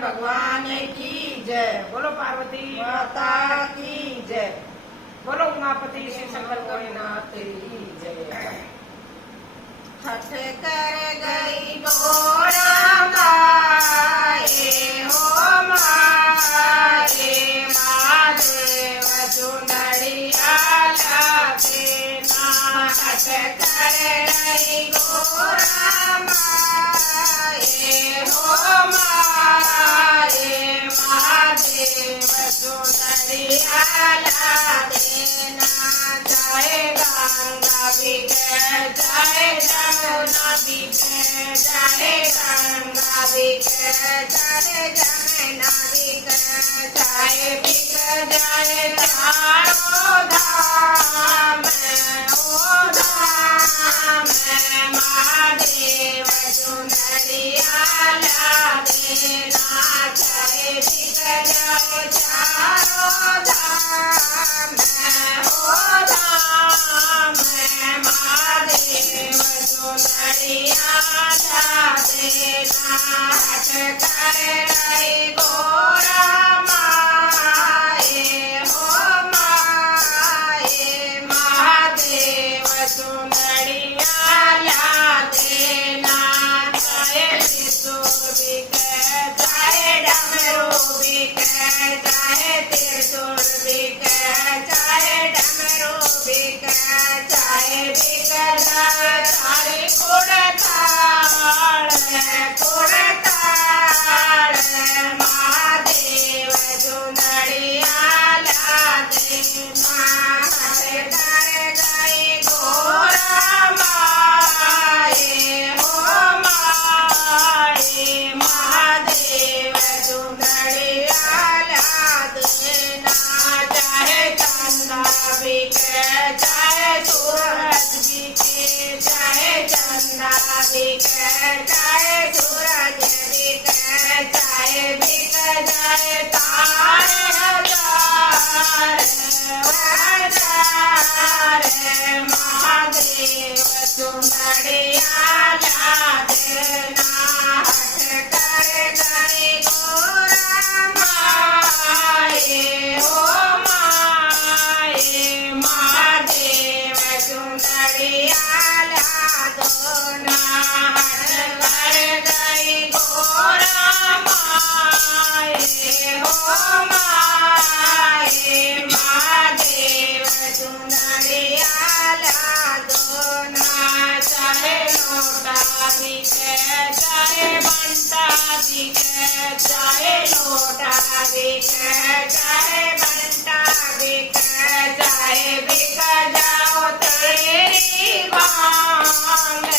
भगवान की जय। बोलो पार्वती माता की जय। बोलो उमापति शिव शंकर भोलेनाथ की जय। हठ कर गई गोरा माए हो माए महादेव चुनरिया लागे ना। हठ कर गई गोरा माए हो माए महादेव चुनरिया लागे ना। जय गंगा बिके जय जमुना बिके जय गंगा बिके जय जमुना बिके जय बिक जय चारों धाम ओ धाम महादेव चुनरिया लागे ना। जय बिक जय चारों धाम ओ धाम महादेव चुनरिया लागे ना। हठ कर गई गोरा माए हो माए महादेव चुनरिया लागे ना। जय त्रिशूल बिके जय डमरू बिके जय त्रिशूल बिके जय डमरू बिके जय बिक जय तारी कुड़ताड़ महादेव चुनरिया लागे ना। हठ कर गई गोरा माए हो माए महादेव चुनरिया लागे ना। चाहे चंदा बिके चाहे सूरज बिके चाहे चंदा बिके चाहे सूरज बिके चाहे बिक जाए तारे हजार महादेव चुनरिया लागे ना। हठ कर गई गोरा माए हो माए महादेव चुनरिया लागे ना। हठ कर गई गोरा माए हो माए महादेव चुनरिया लागे ना। चाहे लोटा बिके चाहे बंटा बिके चाहे लोटा बिके चाहे बंटा बिके चाहे बिक जाओ तेरी बांग